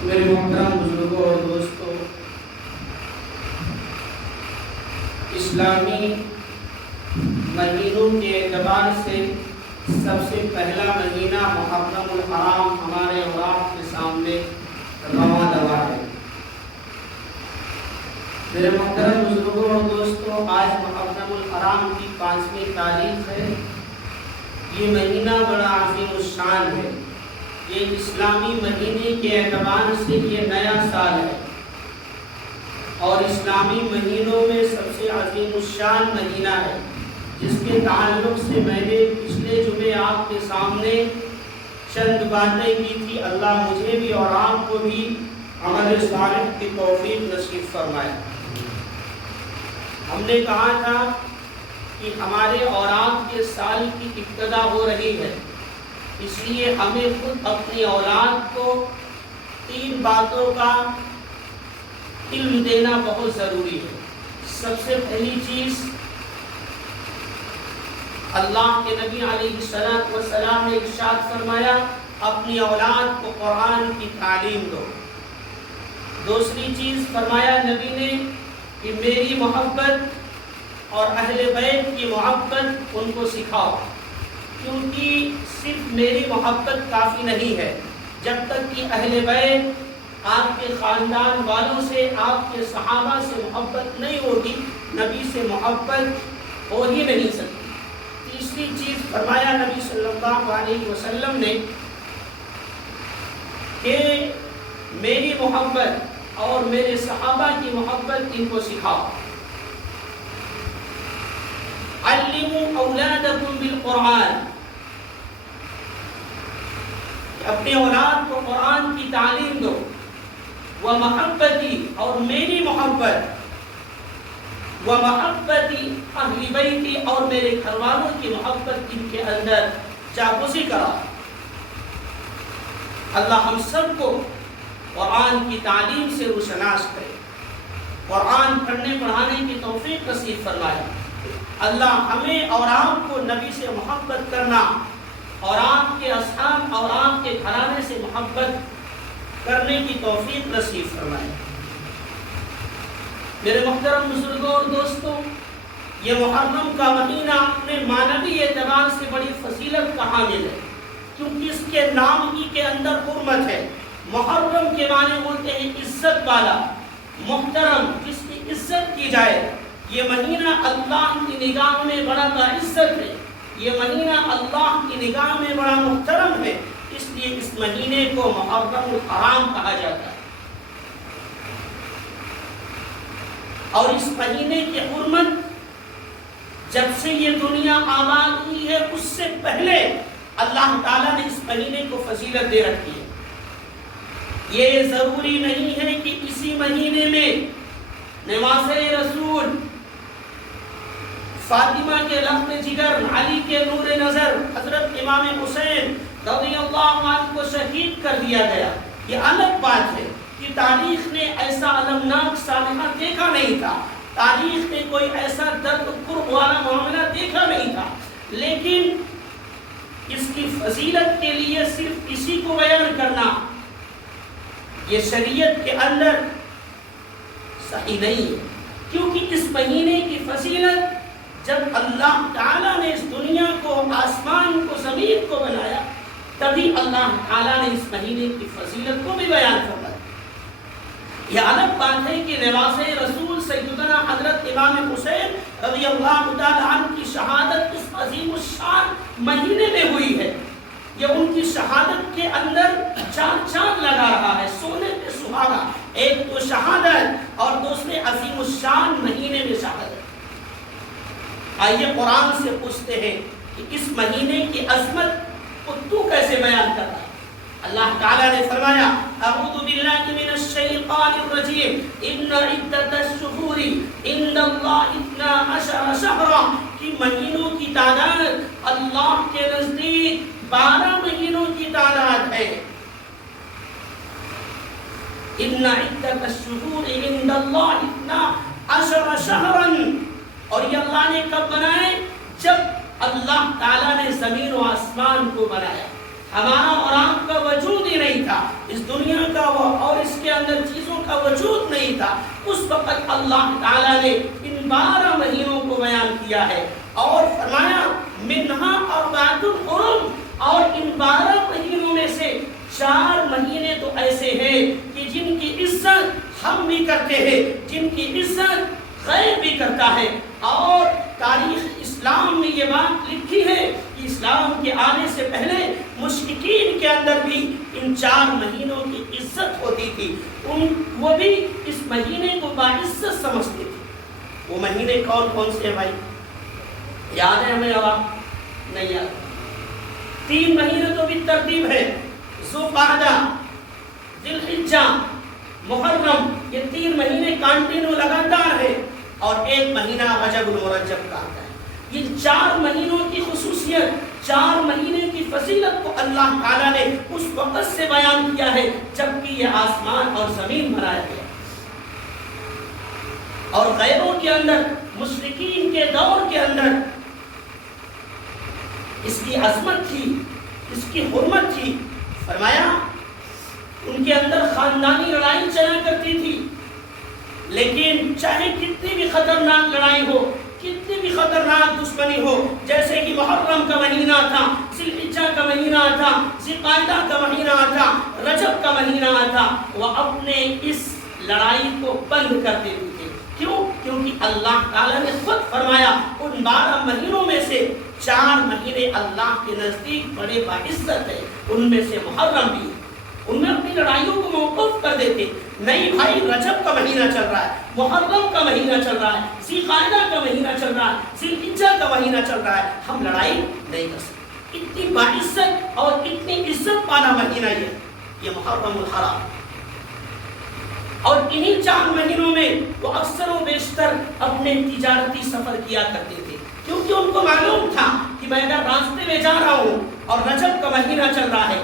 میرے محترم بزرگوں اور دوستوں، اسلامی مہینوں کے اعتبار سے سب سے پہلا مہینہ محرم الحرام ہمارے اوراق کے سامنے رواں دوا ہے۔ میرے محترم بزرگوں اور دوستوں، آج محرم الحرام کی 5ویں تاریخ ہے۔ یہ مہینہ بڑا عظیم الشان ہے۔ یہ اسلامی مہینے کے اعتبار سے یہ نیا سال ہے اور اسلامی مہینوں میں سب سے عظیم الشان مہینہ ہے، جس کے تعلق سے میں نے پچھلے جمعے آپ کے سامنے چند باتیں کی تھی۔ اللہ مجھے بھی اور آپ کو بھی عمل صالح کی توفیق نصیب فرمائے۔ ہم نے کہا تھا کہ ہمارے اوراق کے سال کی ابتدا ہو رہی ہے، اس لیے ہمیں خود اپنی اولاد کو 3 باتوں کا علم دینا بہت ضروری ہے۔ سب سے پہلی چیز، اللہ کے نبی علیہ السلام نے ارشاد فرمایا اپنی اولاد کو قرآن کی تعلیم دو۔ دوسری چیز فرمایا نبی نے کہ میری محبت اور اہل بیت کی محبت ان کو سکھاؤ، کیونکہ صرف میری محبت کافی نہیں ہے، جب تک کہ اہل بیت آپ کے خاندان والوں سے، آپ کے صحابہ سے محبت نہیں ہوگی، نبی سے محبت ہو ہی نہیں سکتی۔ تیسری چیز فرمایا نبی صلی اللہ علیہ وسلم نے کہ میری محبت اور میرے صحابہ کی محبت ان کو سکھاؤ۔ علموا اولادکم بالقرآن، اپنے اولاد کو قرآن کی تعلیم دو۔ ومحبتی، اور میری محبت، ومحبتی اہل بیتی، اور میرے گھر والوں کی محبت ان کے اندر جاگوزی کرا۔ اللہ ہم سب کو قرآن کی تعلیم سے روشناس کرے، قرآن پڑھنے پڑھانے کی توفیق نصیب فرمائے۔ اللہ ہمیں اور آپ کو نبی سے محبت کرنا اور آپ کے اصحاب اور آپ کے گھرانے سے محبت کرنے کی توفیق نصیب فرمائے۔ میرے محترم بزرگوں اور دوستوں، یہ محرم کا مہینہ اپنے معنوی اعتبار سے بڑی فضیلت کا حامل ہے، کیونکہ اس کے نام ہی کے اندر حرمت ہے۔ محرم کے معنی ہوتے ہیں عزت والا، محترم، جس کی عزت کی جائے۔ یہ مہینہ اللہ کی نگاہ میں بڑا باعزت ہے، یہ مہینہ اللہ کی نگاہ میں بڑا محترم ہے، اس لیے اس مہینے کو محرم الحرام کہا جاتا ہے۔ اور اس مہینے کی حرمت جب سے یہ دنیا آباد ہوئی ہے، اس سے پہلے اللہ تعالیٰ نے اس مہینے کو فضیلت دے رکھی ہے۔ یہ ضروری نہیں ہے کہ اسی مہینے میں نماز رسول، فاطمہ کے لخت جگر، علی کے نور نظر، حضرت امام حسین رضی اللہ عنہ کو شہید کر دیا گیا، یہ الگ بات ہے کہ تاریخ نے ایسا المناک سابقہ دیکھا نہیں تھا، تاریخ نے کوئی ایسا درد قرب والا معاملہ دیکھا نہیں تھا، لیکن اس کی فضیلت کے لیے صرف اسی کو بیان کرنا یہ شریعت کے اندر صحیح نہیں ہے، کیونکہ اس مہینے کی فضیلت جب اللہ تعالیٰ نے اس دنیا کو، آسمان کو، زمین کو بنایا، تبھی اللہ تعالیٰ نے اس مہینے کی فضیلت کو بھی بیان فرمایا۔ یہ الگ بات ہے کہ نواز رسول سیدنا حضرت امام حسین رضی اللہ تعالیٰ عنہ کی شہادت اس عظیم الشان مہینے میں ہوئی ہے۔ یہ ان کی شہادت کے اندر چاند لگا رہا ہے، سونے پہ سہاگا، ایک تو شہادت اور دوسرے عظیم الشان مہینے میں شہادت۔ آئیے قرآن سے پوچھتے ہیں کہ اس مہینے کی عظمت کو تو کیسے بیان کرتا ہے؟ اللہ تعالیٰ نے فرمایا اعوذ باللہ من الشیطان الرجیم ان عدت الشہور عند اللہ 12 شہرا، کہ مہینوں کی تعداد اللہ کے نزدیک 12 مہینوں کی تعداد ہے۔ ان عدت الشہور عند اللہ 12 شہرا، اور یہ اللہ نے کب بنائے؟ جب اللہ تعالیٰ نے زمین و آسمان کو بنایا۔ ہمارا اور آپ کا وجود ہی نہیں تھا، اس دنیا کا اور اندر چیزوں کا وجود نہیں تھا، اس وقت اللہ تعالیٰ نے ان 12 مہینوں کو بیان کیا ہے اور فرمایا منہا اربعۃ حرم، اور ان 12 مہینوں میں سے 4 مہینے تو ایسے ہیں کہ جن کی عزت ہم بھی کرتے ہیں، جن کی عزت غیر بھی کرتا ہے، اور تاریخ اسلام میں یہ بات لکھی ہے کہ اسلام کے آنے سے پہلے مشرکین کے اندر بھی ان 4 مہینوں کی عزت ہوتی تھی، وہ بھی اس مہینے کو باعزت سمجھتے تھے۔ وہ مہینے کون کون سے ہیں بھائی؟ یاد ہے ہمیں؟ اب نہیں یاد؟ 3 مہینے تو بھی ترتیب ہے، ذوالقعدہ، ذی الحجہ، محرم، یہ 3 مہینے کانٹینیو لگاتار ہے، اور 1 مہینہ رجب المرجب کا آتا ہے۔ یہ 4 مہینوں کی خصوصیت، 4 مہینے کی فضیلت کو اللہ تعالیٰ نے اس وقت سے بیان کیا ہے جبکہ یہ آسمان اور زمین بنایا گیا، اور غیروں کے اندر، مشرکین کے دور کے اندر اس کی عظمت تھی، اس کی حرمت تھی۔ فرمایا ان کے اندر خاندانی لڑائی چلا کرتی تھی، لیکن چاہے کتنی بھی خطرناک لڑائی ہو، کتنی بھی خطرناک دشمنی ہو، جیسے کہ محرم کا مہینہ تھا، ذی الحجہ کا مہینہ تھا، ذی القعدہ کا مہینہ تھا، رجب کا مہینہ تھا، وہ اپنے اس لڑائی کو بند کر دیتے تھے۔ کیوں؟ کیونکہ اللہ تعالیٰ نے خود فرمایا ان 12 مہینوں میں سے 4 مہینے اللہ کے نزدیک بڑے باعزت ہیں، ان میں سے محرم بھی ہے۔ ان میں اپنی لڑائیوں کو موقوف کر دیتے، نہیں بھائی رجب کا مہینہ چل رہا ہے، محرم کا مہینہ چل رہا ہے، ذی القعدہ کا مہینہ چل رہا ہے، ذی الحجہ کا مہینہ چل رہا ہے، ہم لڑائی نہیں کر سکتے۔ اتنی باعزت اور اتنی عزت والا مہینہ یہ محرم الحرام، اور انہی 4 مہینوں میں وہ اکثر و بیشتر اپنے تجارتی سفر کیا کرتے تھے، کیونکہ ان کو معلوم تھا کہ میں اگر راستے میں جا رہا ہوں اور رجب کا مہینہ چل رہا ہے،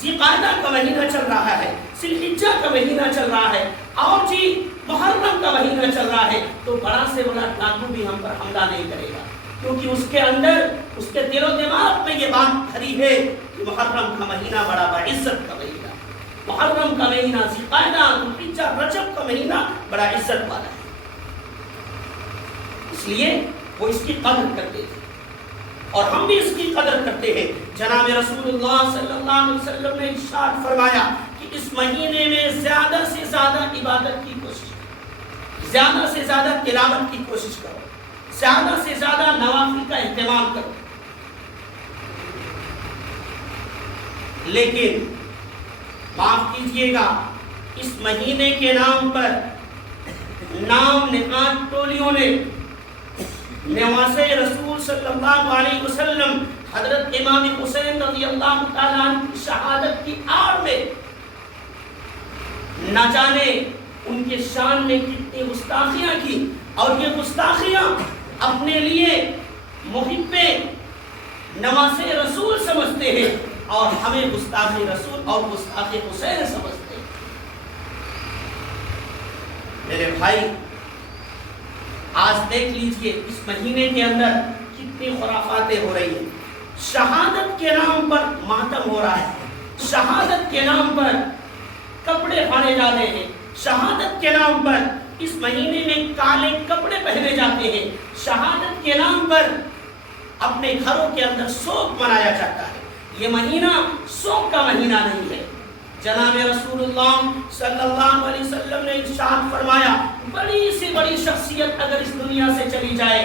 ذی القعدہ کا مہینہ چل رہا ہے، ذی الحجہ کا مہینہ چل رہا ہے، اور محرم کا مہینہ چل رہا ہے، تو بڑا سے بڑا ڈاکو بھی ہم پر حملہ نہیں کرے گا، کیونکہ اس کے اندر، اس کے دل و دماغ میں یہ بات کھری ہے کہ محرم کا مہینہ بڑا باعزت کا مہینہ، محرم کا مہینہ، ذی القعدہ، ذی الحجہ، رجب کا مہینہ بڑا عزت والا ہے، اس لیے وہ اس کی قدر کرتے تھے، اور ہم بھی اس کی قدر کرتے ہیں۔ جناب رسول اللہ صلی اللہ علیہ وسلم نے ارشاد فرمایا کہ اس مہینے میں زیادہ سے زیادہ عبادت کی کوشش کرو، زیادہ سے زیادہ تلاوت کی کوشش کرو، زیادہ سے زیادہ نوافل کا اہتمام کرو، لیکن معاف کیجئے گا، اس مہینے کے نام پر نام نہاد ٹولیوں نے نواسے رسول صلی اللہ علیہ وسلم حضرت امام حسین رضی اللہ تعالیٰ عنہ کی شہادت کی آڑ میں نہ جانے ان کے شان میں کتنی گستاخیاں کی، اور یہ گستاخیاں اپنے لیے محب نواسے رسول سمجھتے ہیں، اور ہمیں گستاخ رسول اور گستاخ حسین سمجھتے ہیں۔ میرے بھائی آج دیکھ لیجئے اس مہینے کے اندر کتنی خرافاتیں ہو رہی ہیں، شہادت کے نام پر ماتم ہو رہا ہے، شہادت کے نام پر کپڑے پھاڑے جا رہے ہیں، شہادت کے نام پر اس مہینے میں کالے کپڑے پہنے جاتے ہیں، شہادت کے نام پر اپنے گھروں کے اندر سوگ منایا جاتا ہے۔ یہ مہینہ سوگ کا مہینہ نہیں ہے۔ جناب رسول اللہ صلی اللہ علیہ وسلم نے ارشاد فرمایا، بڑی سے بڑی شخصیت اگر اس دنیا سے چلی جائے،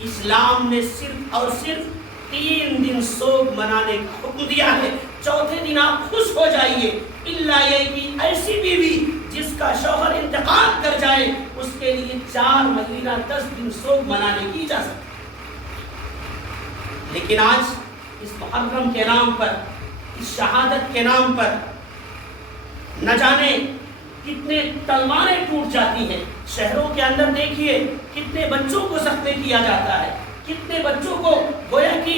اسلام نے صرف اور صرف 3 دن سوگ منانے کا حکم دیا ہے، چوتھے دن آپ خوش ہو جائیے، الا یہ کہ ایسی بیوی جس کا شوہر انتقال کر جائے اس کے لیے 4 مہینہ 10 دن سوگ منانے کی اجازت ہے۔ لیکن آج اس محرم کے نام پر، اس شہادت کے نام پر نہ جانے کتنے تلواریں ٹوٹ جاتی ہیں۔ شہروں کے اندر دیکھیے کتنے بچوں کو زخمی کیا جاتا ہے، کتنے بچوں کو گویا کہ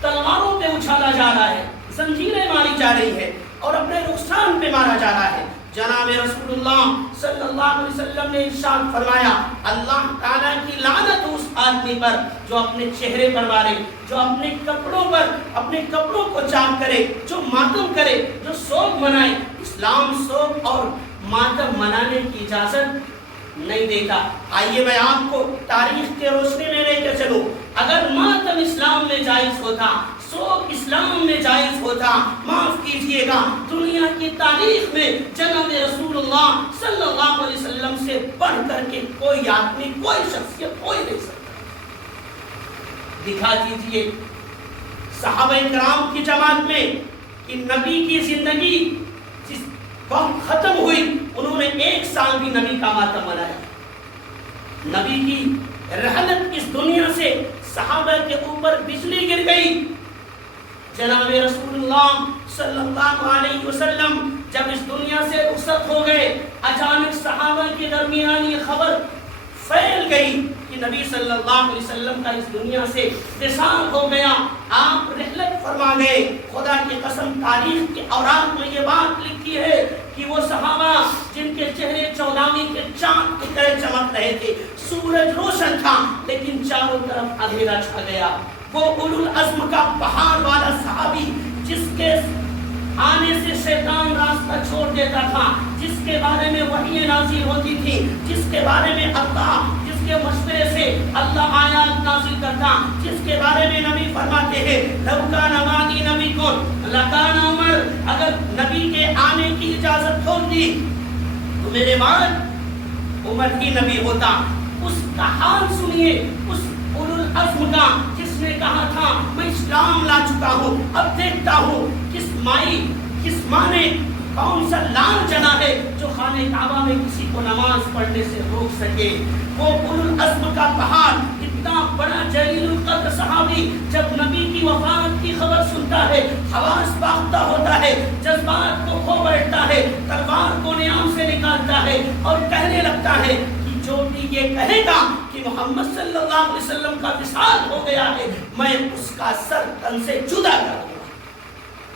تلواروں پہ اچھالا جا رہا ہے، زنجیریں ماری جا رہی ہے اور اپنے رخسان پہ مارا جا رہا ہے۔ جناب رسول اللہ صلی اللہ علیہ وسلم نے ارشاد فرمایا، اللہ تعالیٰ کی لعنت اس آدمی پر جو اپنے چہرے پر مارے، جو اپنے کپڑوں پر، اپنے کپڑوں کو چاک کرے، جو ماتم کرے، جو سوگ منائے۔ اس اسلام سوگ اور ماتم منانے کی اجازت نہیں دیتا۔ آئیے میں آپ کو تاریخ کے روشنی میں لے کے چلوں۔ اگر ماتم اسلام میں جائز ہوتا، سوگ اسلام میں جائز ہوتا، معاف کیجئے گا دنیا کی تاریخ میں جناب رسول اللہ صلی اللہ علیہ وسلم سے بڑھ کر کے کوئی آدمی، کوئی شخصیت کوئی نہیں سکتا۔ دکھا دیجئے صحابہ کرام کی جماعت میں کہ نبی کی زندگی جس وقت ختم ہوئی انہوں نے 1 سال بھی نبی کا ماتم منایا۔ نبی کی رحلت اس دنیا سے صحابہ کے اوپر بجلی گر گئی۔ جناب رسول اللہ صلی اللہ علیہ وسلم جب اس دنیا سے رخصت ہو گئے، اچانک صحابہ کے درمیان یہ خبر پھیل گئی کہ نبی صلی اللہ علیہ وسلم کا اس دنیا سے وصال ہو گیا، آپ رحلت فرما گئے۔ خدا کی قسم تاریخ کے اوراق میں یہ بات لکھی ہے کہ وہ صحابہ جن کے چہرے چوداویں کے چاند کی طرح چمک رہے تھے، سورج روشن تھا لیکن چاروں طرف اندھیرا چھا گیا۔ وہ اولو العزم کا پہاڑ والا صحابی جس کے آنے سے شیطان راستہ چھوڑ دیتا تھا، جس کے بارے میں وحی نازل ہوتی تھی، جس کے بارے میں اللہ جس کے مشورے سے اللہ آیات نازل کرتا، جس کے بارے میں نبی فرماتے ہیں لو کان معی نبی کن لکان عمر، اگر نبی کے آنے کی اجازت ہوتی تو میرے بعد عمر ہی نبی ہوتا۔ اس کا حال سنیے، اس اولو العزم کا جس نے کہا تھا میں اسلام لا چکا ہوں، اب دیکھتا ہوں کس ماں نے کون سا لال جنا ہے جو خانہ کعبہ میں کسی کو نماز پڑھنے سے روک سکے۔ وہ اولو العزم کا پہاڑ، اتنا بڑا جلیل القدر صحابی جب نبی کی وفات کی خبر سنتا ہے حواس باختہ ہوتا ہے، جذبات کو کھو بیٹھتا ہے، تلوار کو نیام سے نکالتا ہے اور کہنے لگتا ہے کہ جو بھی یہ کہے گا کہ محمد صلی اللہ علیہ وسلم کا وصال ہو گیا ہے میں اس کا سر تن سے جدا کر دوں گا۔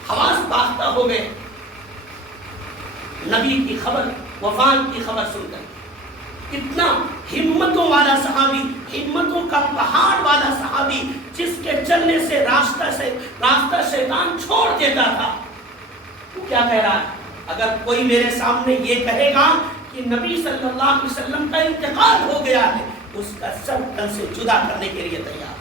حواس باختہ ہو گئے نبی کی خبر، وفات کی خبر سن کر۔ اتنا ہمتوں والا صحابی، ہمتوں کا پہاڑ والا صحابی جس کے چلنے سے راستہ شیطان چھوڑ دیتا تھا، وہ کیا کہہ رہا ہے؟ اگر کوئی میرے سامنے یہ کہے گا کہ نبی صلی اللہ علیہ وسلم کا انتقال ہو گیا ہے اس کا سر تن سے جدا کرنے کے لیے تیار۔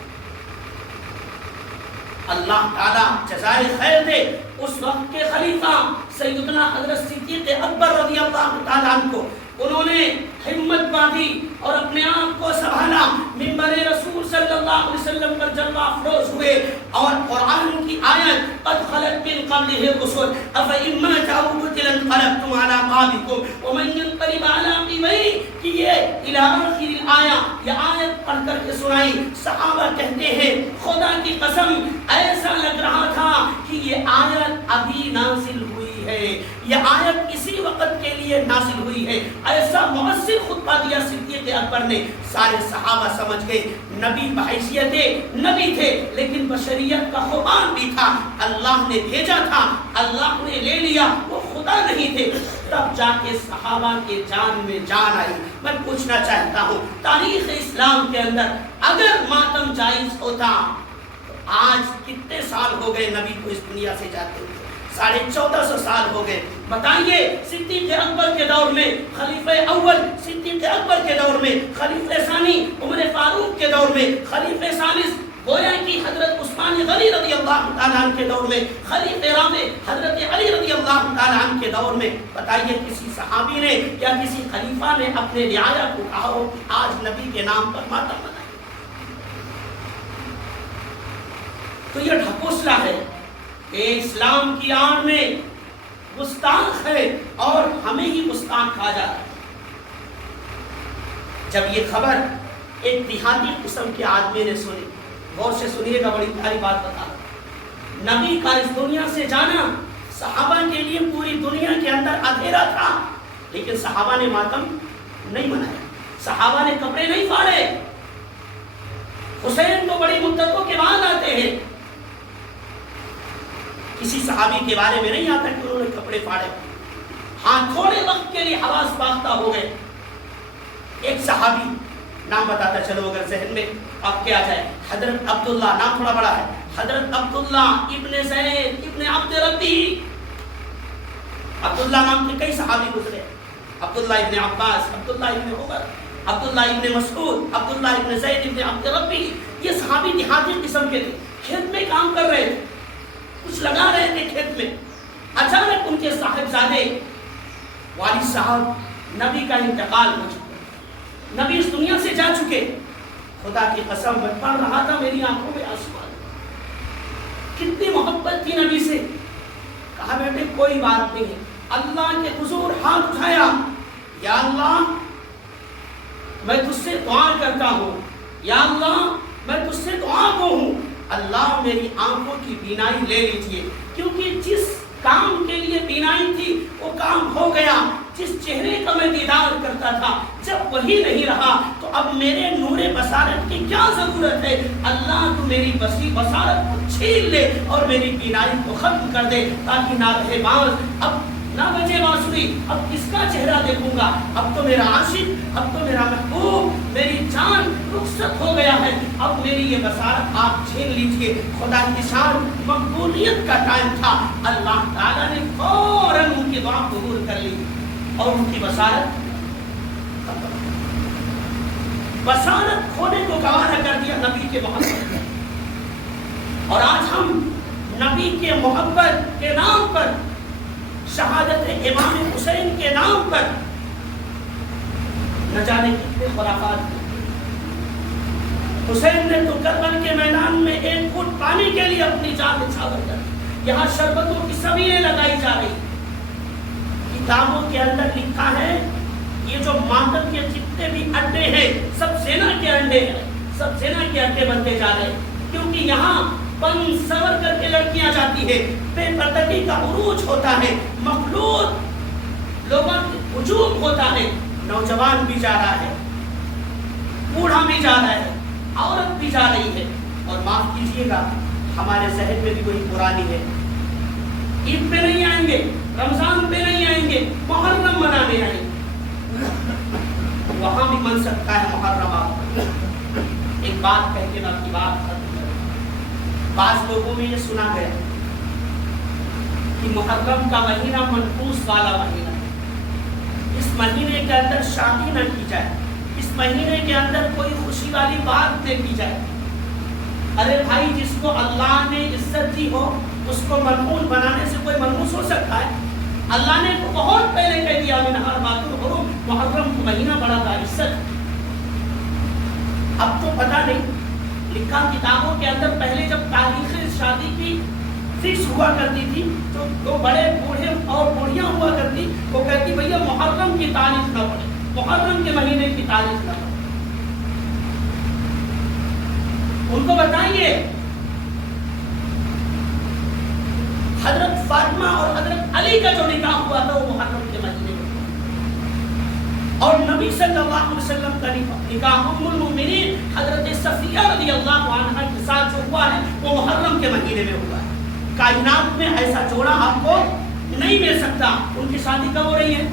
اللہ تعالیٰ جزائے خیر دے اس وقت کے خلیفہ سیدنا حضرت صدیق اکبر رضی اللہ تعالیٰ عنہ کو، انہوں نے ہمت باندھی اور اپنے آپ کو سنبھالا، منبر رسول صلی اللہ علیہ وسلم پر جلوہ افروز ہوئے اور قرآن کی آیت قد خلت من قبلہ الرسل افإن مات أو قتل انقلبتم على أعقابكم ومن ينقلب على عقبيه کہ یہ الی آخر الآیہ، یہ آیت پڑھ کر کے سنائی۔ صحابہ کہتے ہیں خدا کی قسم ایسا لگ رہا تھا کہ یہ آیت ابھی نازل ہوئی ہے، یہ آیت اسی وقت کے لیے نازل ہوئی ہے۔ ایسا مؤثر خطبہ دیا صدیق اکبر نے، سارے صحابہ سمجھ گئے نبی بحیثیت نبی تھے لیکن بشریت کا خوبان بھی تھا، اللہ نے بھیجا تھا، اللہ نے لے لیا، وہ خدا نہیں تھے۔ تب جا کے صحابہ کے جان میں جان آئی۔ میں پوچھنا چاہتا ہوں تاریخ اسلام کے اندر اگر ماتم جائز ہوتا تو آج کتنے سال ہو گئے نبی کو اس دنیا سے جاتے ہوئے؟ 1450 سال ہو گئے۔ بتائیے صدیق اکبر کے دور میں، خلیفہ اول صدیق اکبر کے دور میں، خلیفہ ثانی عمر فاروق کے دور میں، خلیفہ ثالث گویا کہ حضرت عثمان غنی رضی اللہ تعالیٰ عنہ کے دور میں، خلیفہ رابع حضرت علی رضی اللہ تعالیٰ عنہ کے دور میں، بتائیے کسی صحابی نے یا کسی خلیفہ نے اپنے رعایا کو کہا ہو کہ آج نبی کے نام پر ماتم منائیں؟ تو یہ ڈھکوسلا ہے کہ اسلام کی آڑ میں گستاخ ہے اور ہمیں ہی گستاخ کہا جا رہا ہے۔ جب یہ خبر ایک دیہاتی قسم کے آدمی نے سنی، غور سے سنیے گا، بڑی پیاری بات بتا رہا، نبی کا اس دنیا سے جانا صحابہ کے لیے پوری دنیا کے اندر اندھیرا تھا، لیکن صحابہ نے ماتم نہیں منایا، صحابہ نے کپڑے نہیں پھاڑے۔ حسین تو بڑی مدتوں کے بعد آتے ہیں، کسی صحابی کے بارے میں نہیں آتا کہ انہوں نے کپڑے پھاڑے۔ ہاں تھوڑے وقت کے لیے حواس باختہ ہو گئے۔ ایک صحابی نام بتاتا چلو اگر ذہن میں آپ کے آ جائے، حضرت عبداللہ، نام تھوڑا بڑا ہے، حضرت عبداللہ ابن زید ابن عبد ربی، عبداللہ نام کے کئی صحابی گزرے، عبداللہ ابن عباس، عبداللہ ابن عمر، عبداللہ ابن مسعود، عبداللہ ابن زید ابن عبد ربی. یہ صحابی دیہاتی قسم کے تھے، کھیت میں کام کر رہے تھے، کچھ لگا رہے تھے کھیت میں. اچانک ان کے صاحبزادے والد صاحب نبی کا انتقال ہو چکا، نبی اس دنیا سے جا چکے. خدا کی قسم میں پڑھ رہا تھا، میری آنکھوں میں آنسو آ گئے. کتنی محبت تھی نبی سے. کہا بیٹے کوئی بات نہیں ہے. اللہ کے حضور ہاتھ اٹھایا، یا اللہ میں تجھ سے دعا کرتا ہوں، یا اللہ میں تجھ سے دعا کو ہوں، اللہ میری آنکھوں کی بینائی لے لیجئے. کیونکہ جس کام کے لیے بینائی تھی وہ کام ہو گیا. جس چہرے کا میں دیدار کرتا تھا جب وہی نہیں رہا تو اب میرے نور بصارت کی کیا ضرورت ہے. اللہ تو میری بصارت کو چھین لے اور میری بینائی کو ختم کر دے تاکہ نہ رہے باز، اب نہ بجے بانسری. اب کس کا چہرہ دیکھوں گا؟ اب تو میرا عاشق، اب تو میرا محبوب، میری جان رخصت ہو گیا ہے. اب میری یہ بصارت آپ چھین لیجئے. خدا کی شان، مقبولیت کا ٹائم تھا. اللہ تعالیٰ نے فوراً ان کی دعا قبول کر لی اور ان کی بصارت کھونے کو گوارا کر دیا نبی کے محبت. اور آج ہم نبی کے محبت کے نام پر، شہادت امام حسین کے نام پر نہ جانے کتنے خرافات. حسین نے تو کربلا کے میدان میں 1 فٹ پانی کے لیے اپنی جان نچھاور کر دی. یہاں شربتوں کی سبیلیں لگائی جا رہی. کتابوں کے اندر لکھا ہے یہ جو ماتم کے جتنے بھی اڈے ہیں سب زنا کے اڈے ہیں، سب زنا کے اڈے بنتے جا رہے ہیں. کیونکہ یہاں پن سور کر کے لڑکیاں جاتی ہے، بے پردگی کا عروج ہوتا ہے، مخلوط لوگوں کی ہجوم ہوتا ہے. نوجوان بھی جا رہا ہے، بوڑھا بھی جا رہا ہے، عورت بھی جا رہی ہے. اور معاف کیجیے گا ہمارے ذہن میں بھی وہی پرانی ہے. عید پہ نہیں آئیں گے، رمضان پہ نہیں آئیں گے، محرم منانے آئیں گے. وہاں بھی من سکتا ہے محرم. آپ ایک بات کہہ کے میں اپنی بات ختم کروں. بعض لوگوں میں یہ سنا گیا کہ محرم کا مہینہ منحوس والا مہینہ ہے، اس مہینے کے اندر شادی نہ کی جائے، اس مہینے کے اندر کوئی خوشی والی بات نہ کی جائے. ارے بھائی، جس کو اللہ نے عزت دی ہو اس کو مرمون بنانے سے کوئی منحوس ہو سکتا ہے؟ اللہ نے بہت پہلے کہہ دیا من حرمات الحرم، محرم کو مہینہ بڑا باعزت. اب تو پتہ نہیں، لکھا کتابوں کے اندر پہلے جب تاریخ شادی کی فکس ہوا کرتی تھی تو دو بڑے بوڑھے اور بوڑھیاں ہوا کرتی، وہ کہتی بھیا محرم کی تاریخ نہ پڑے، محرم کے مہینے کی تاریخ نہ پڑے. ان کو بتائیے حضرت فاطمہ اور حضرت علی کا جو نکاح ہوا تھا وہ محرم کے مہینے میں، اور نبی صلی اللہ علیہ وسلم کا نکاح ام المؤمنین حضرت صفیہ رضی اللہ عنہا کے ساتھ جو ہوا ہے وہ محرم کے مہینے میں ہوا ہے. کائنات میں ایسا جوڑا آپ کو نہیں مل سکتا. ان کی شادی کب ہو رہی ہے؟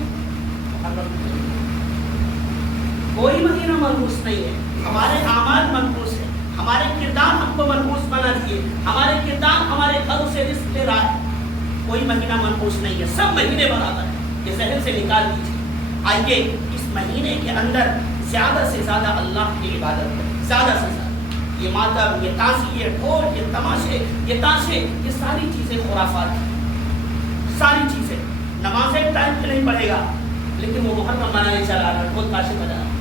کوئی مہینہ منحوس نہیں ہے. ہمارے اعمال منحوس ہے، ہمارے کردار ہم کو منحوس بنا دیے، ہمارے کردار ہمارے گھروں سے رزق لے رہا ہے. کوئی مہینہ منحوس نہیں ہے، سب مہینے برابر ہیں. یہ ذہن سے نکال دیجیے. آئیے اس مہینے کے اندر زیادہ سے زیادہ اللہ کی عبادت کریں، زیادہ سے زیادہ. یہ ماتم، یہ تازی، یہ ڈھول، یہ تماشے، یہ تاشے، یہ ساری چیزیں خرافات ہیں. ساری چیزیں. نمازیں ٹائم پہ نہیں پڑھے گا لیکن وہ محرم منانے چلا رہا ہے، ڈھول تاشے بجا رہا ہے.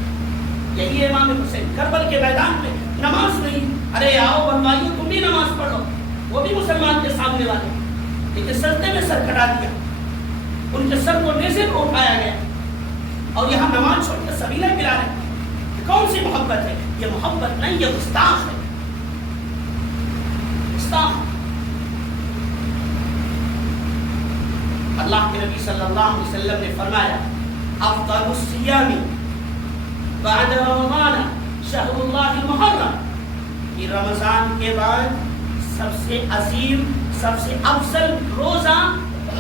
یہی ہے امام حسین. کربلا کے میدان میں نماز نہیں، ارے آؤ بنوائیو تم بھی نماز پڑھو. وہ بھی مسلمان کے سامنے والے، لیکن سجدے میں سر کٹا دیا، ان کے سر کو نیزے کو اٹھایا گیا اور یہاں نماز چھوڑ کر سبیلہ پلا رہے. کون سی محبت ہے؟ یہ محبت نہیں، یہ گستاخ ہے. گستاخ. اللہ کے نبی صلی اللہ علیہ وسلم نے فرمایا افضل الصیام بعد رمضان شہر اللہ المحرم. یہ رمضان کے بعد سب سے عظیم، سب سے افضل روزہ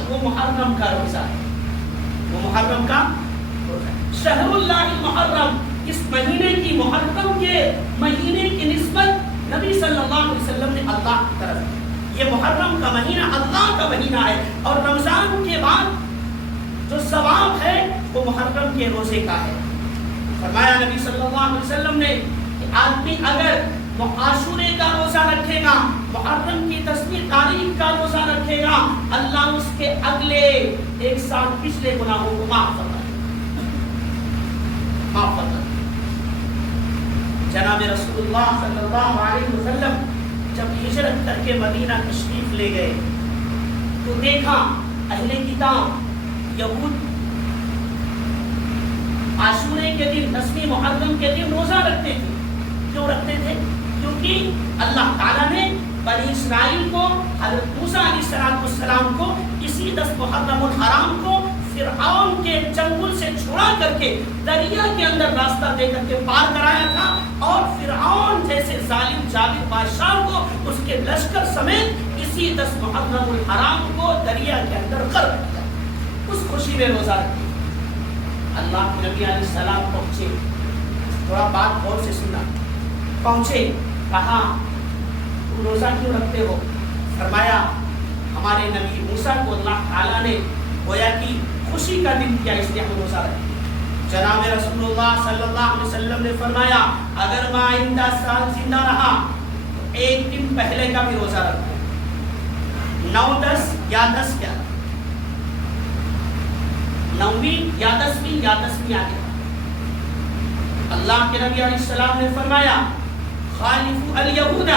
وہ محرم کا روزہ ہے. وہ محرم کا روزہ. شہر اللہ المحرم، اس مہینے کی، محرم کے مہینے کی نسبت نبی صلی اللہ علیہ وسلم نے اللہ کی طرف. یہ محرم کا مہینہ اللہ کا مہینہ ہے. اور رمضان کے بعد جو ثواب ہے وہ محرم کے روزے کا ہے۔ فرمایا نبی صلی اللہ علیہ وسلم نے کہ آدمی اگر عاشورے کا روزہ رکھے گا، محرم کی 10ویں تاریخ کا روزہ رکھے گا، اللہ اس کے اگلے 1 سال پچھلے گناہوں کو معاف فرمائے معاف فرمائے۔ جناب رسول اللہ صلی اللہ علیہ وسلم جب ہجرت کر کے مدینہ تشریف لے گئے تو دیکھا اہل کتاب یہود عاشورے کے دن 10ویں محرم کے دن روزہ رکھتے تھے۔ کیوں رکھتے تھے؟ کیونکہ اللہ تعالیٰ نے بنی اسرائیل کو، حضرت موسیٰ علیہ السلام کو اسی 10 محرم الحرام کو فرعون کے چنگل سے چھڑا کر کے دریا کے اندر راستہ دے کر کے پار کرایا تھا، اور فرعون جیسے ظالم جابر بادشاہ کو اس کے لشکر سمیت اسی 10 محرم الحرام کو دریا کے اندر غرق کیا۔ اس خوشی میں روزہ رکھتے۔ اللہ کے نبی علیہ السلام پہنچے، تھوڑا بات غور سے سننا، پہنچے، کہا تم روزہ کیوں رکھتے ہو؟ فرمایا ہمارے نبی موسیٰ کو اللہ تعالیٰ نے گویا کہ خوشی کا دن کیا، اس لیے ہم روزہ رکھتے۔ جناب رسول اللہ صلی اللہ علیہ وسلم نے فرمایا اگر میں آئندہ سال زندہ رہا تو 1 دن پہلے کا بھی روزہ رکھوں، 9، 10 یا 10 کیا، 9ویں یا 10ویں یا 10ویں آگے۔ اللہ کے نبی علیہ السلام نے فرمایا خالفوا الیہود،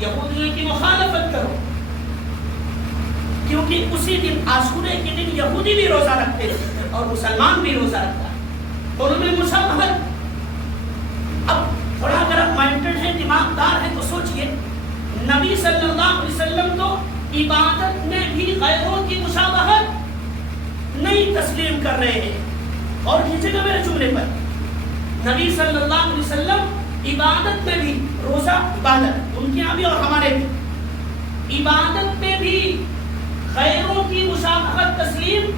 یہودیوں کی مخالفت کرو، کیونکہ اسی دن عاشورے کے دن یہودی بھی روزہ رکھتے تھے اور مسلمان بھی روزہ رکھتا ہے، دونوں میں مشابہت۔ اب تھوڑا اگر آپ مائنڈڈ ہیں، دماغ دار ہیں تو سوچئے، نبی صلی اللہ علیہ وسلم تو عبادت میں بھی غیروں کی مشابہت نہیں تسلیم کر رہے ہیں۔ اور کھینچے گا میرے جملے پر، نبی صلی اللہ علیہ وسلم عبادت میں بھی، روزہ عبادت ان کے یہاں بھی اور ہمارے بھی، عبادت میں بھی غیروں کی مشابہت تسلیم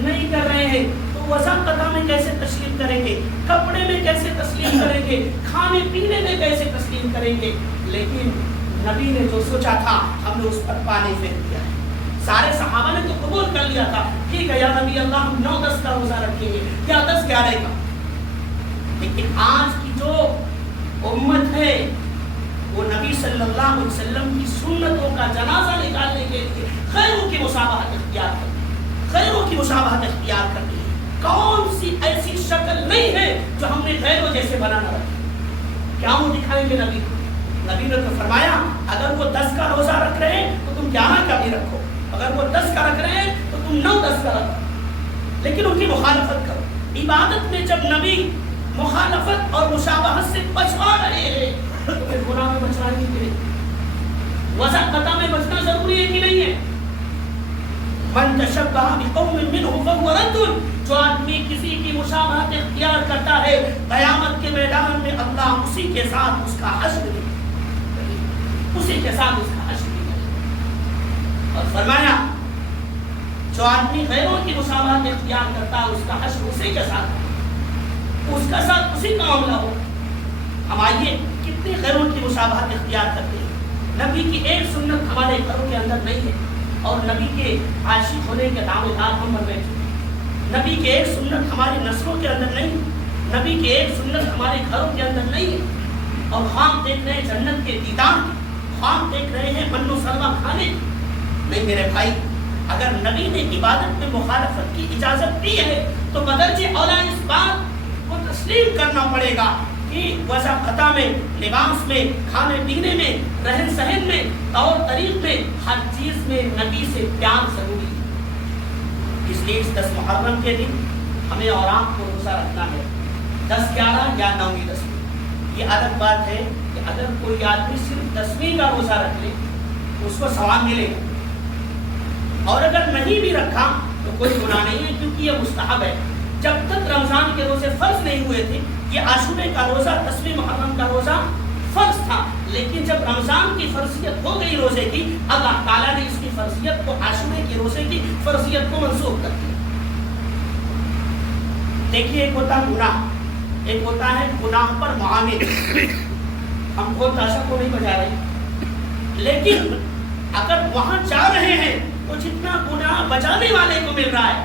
نہیں کر رہے ہیں، تو وضع قضا میں کیسے تسلیم کریں گے، کپڑے میں کیسے تسلیم کریں گے، کھانے پینے میں کیسے تسلیم کریں گے؟ لیکن نبی نے جو سوچا تھا ہم نے اس پر پانی پھینک دیا ہے۔ سارے صحابہ نے تو قبول کر لیا تھا، ٹھیک ہے یا نبی اللہ ہم 9، 10 کا روزہ رکھیں گے یا 10، 11 کا۔ لیکن آج کی جو امت ہے وہ نبی صلی اللہ علیہ وسلم کی سنتوں کا جنازہ نکالنے کے لیے غیروں کی مشابہت اختیار کرتی، غیروں کی مشابہت اختیار کرتی ہے۔ کون سی ایسی شکل نہیں ہے جو ہم نے غیروں جیسے بنانا رکھی؟ کیا وہ دکھائیں گے نبی کو؟ نبی نے تو فرمایا اگر وہ 10 کا روزہ رکھ رہے ہیں تو تم 11 کا بھی رکھو، اگر وہ 10 کا رکھ رہے ہیں تو تم 9، 10 کا رکھو، لیکن ان کی مخالفت کرو۔ عبادت میں جب نبی مخالفت اور مشابہت سے بچوا رہے ہیں تو پھر گناہ میں بچنا نہیں ہے، وضع قضا میں بچنا ضروری ہے کہ نہیں ہے؟ من تشبہ بقوم منهم فهو رد، جو آدمی کسی کی مشابہت اختیار کرتا ہے قیامت کے میدان میں اللہ اسی کے ساتھ اس کا حشر کرے، اسی کے ساتھ اس کا حشر کرے۔ اور فرمایا جو آدمی غیروں کی مشابہت اختیار کرتا ہے اس کا حشر اسی کے ساتھ، اس کا ساتھ اسی کا معاملہ ہو۔ ہم آئیے کتنی غیروں کی مشابہت اختیار کرتے ہیں۔ نبی کی ایک سنت ہمارے گھروں کے اندر نہیں ہے اور نبی کے عاشق ہونے کے دعوے دار ہم بن بیٹھے ہیں۔ نبی کے ایک سنت ہماری نسلوں کے اندر نہیں ہے، نبی کے ایک سنت ہمارے گھروں کے اندر نہیں ہے، اور خواب دیکھ رہے ہیں جنت کے دیدار، خواب دیکھ رہے ہیں من و سلوہ کھانے۔ نہیں میرے بھائی، اگر نبی نے عبادت میں مخالفت کی اجازت دی ہے تو بدرجہ اولا اس بات کو تسلیم کرنا پڑے گا کہ وضع قطع میں، لباس میں، کھانے پینے میں، رہن سہن میں، طور طریق میں، ہر چیز میں نبی سے پیار ضروری ہے۔ اس لیے اس 10 محرم کے دن ہمیں اور آپ کو روزہ رکھنا ہے، 10، 11 یا 9ویں 10ویں۔ یہ الگ بات ہے کہ اگر کوئی آدمی صرف 10ویں کا روزہ رکھ لے تو اس کو ثواب ملے گا، اور اگر نہیں بھی رکھا تو کوئی گناہ نہیں ہے، کیونکہ یہ مستحب ہے۔ جب تک رمضان کے روزے فرض نہیں ہوئے تھے، یہ عاشورے کا روزہ 10ویں محرم کا روزہ فرض تھا، لیکن جب رمضان کی فرضیت ہو گئی روزے کی، اللہ تعالیٰ نے اس کی فرضیت کو، عاشورے کے روزے کی فرضیت کو منسوخ کر دیا۔ دیکھیے ایک ہوتا گناہ، ایک ہوتا ہے گناہ پر معاند۔ ہم بہت تاشا کو نہیں بجا رہے، لیکن اگر وہاں جا رہے ہیں تو جتنا گناہ بچانے والے کو مل رہا ہے